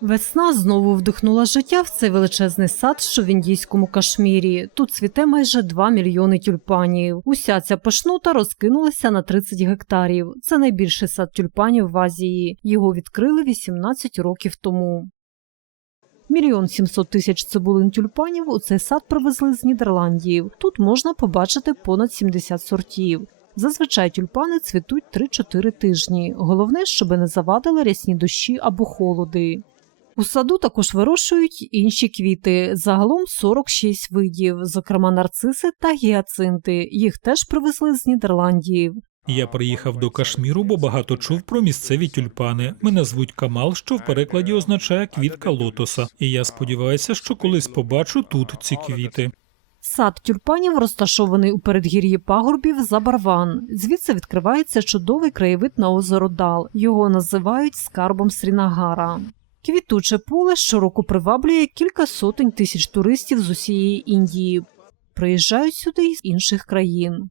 Весна знову вдихнула життя в цей величезний сад, що в індійському Кашмірі. Тут цвіте майже 2 мільйони тюльпанів. Уся ця пишнота розкинулася на 30 гектарів. Це найбільший сад тюльпанів в Азії. Його відкрили 18 років тому. Мільйон сімсот тисяч цибулин тюльпанів у цей сад привезли з Нідерландів. Тут можна побачити понад 70 сортів. Зазвичай тюльпани цвітуть 3-4 тижні. Головне, щоб не завадили рясні дощі або холоди. У саду також вирощують інші квіти. Загалом 46 видів, зокрема нарциси та гіацинти. Їх теж привезли з Нідерландів. Я приїхав до Кашміру, бо багато чув про місцеві тюльпани. Мене звуть Камал, що в перекладі означає квітка лотоса. І я сподіваюся, що колись побачу тут ці квіти. Сад тюльпанів розташований у передгір'ї пагорбів Забарван. Звідси відкривається чудовий краєвид на озеро Дал. Його називають скарбом Срінагара. Квітуче поле щороку приваблює кілька сотень тисяч туристів з усієї Індії. Приїжджають сюди із інших країн.